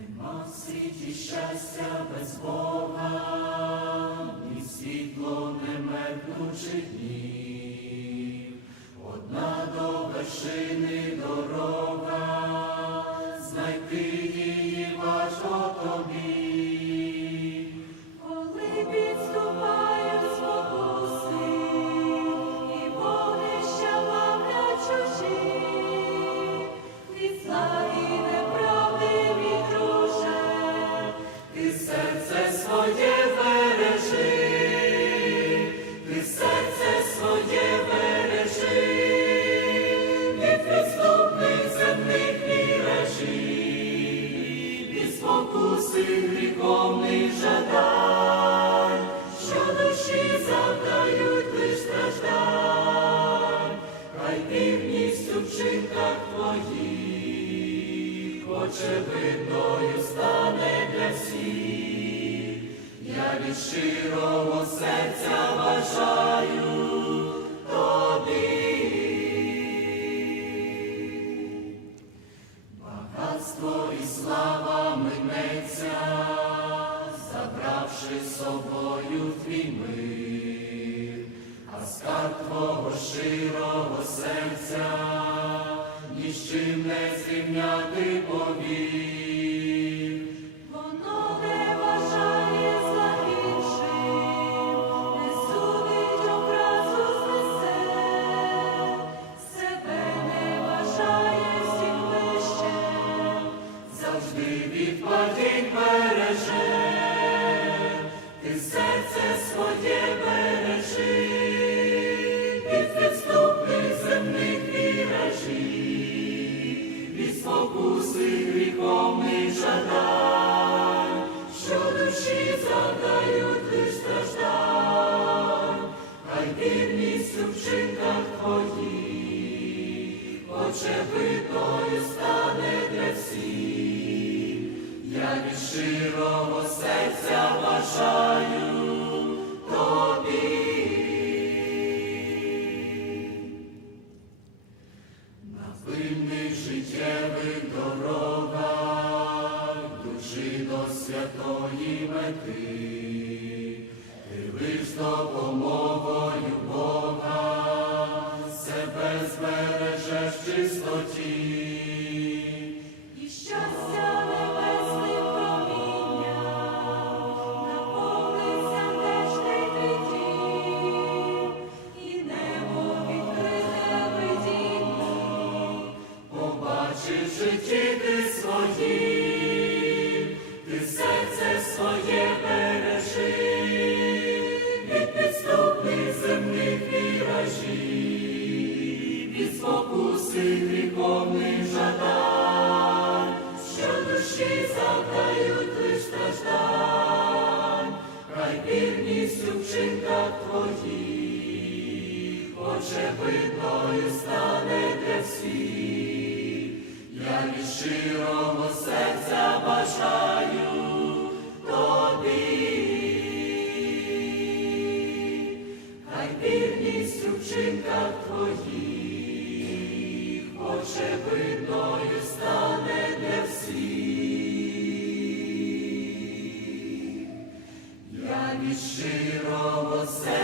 Нема в світі щастя без Бога, ні світло не меркнучих днів. Одна до вершини дорога, знайти спокуси гріховних жадань, що душі завдають лиш страждань, хай вірність вчинках твоїх, очевидною стане для всіх. Я від щирого серця бажаю слава минеться, забравши собою твій мир, а скарб твого широго серця ні з чим не зрівняти повір. Падінь береже, ти серце своє бережи, від підступних земних віражів, від спокуси гріховних жадань, що душі завдають лиш страждань, хай вірність у вчинках твоїх, очевидною щирого серця бажаю тобі. На пильних життєвих дорогах, душі до святої мети, ти лиш з допомогою Бога, себе збережеш в чистоті. Спокуси гріховних жадань, що душі завдають лиш страждань, хай вірність у вчинках твоїх, очевидною стане від щирого серця.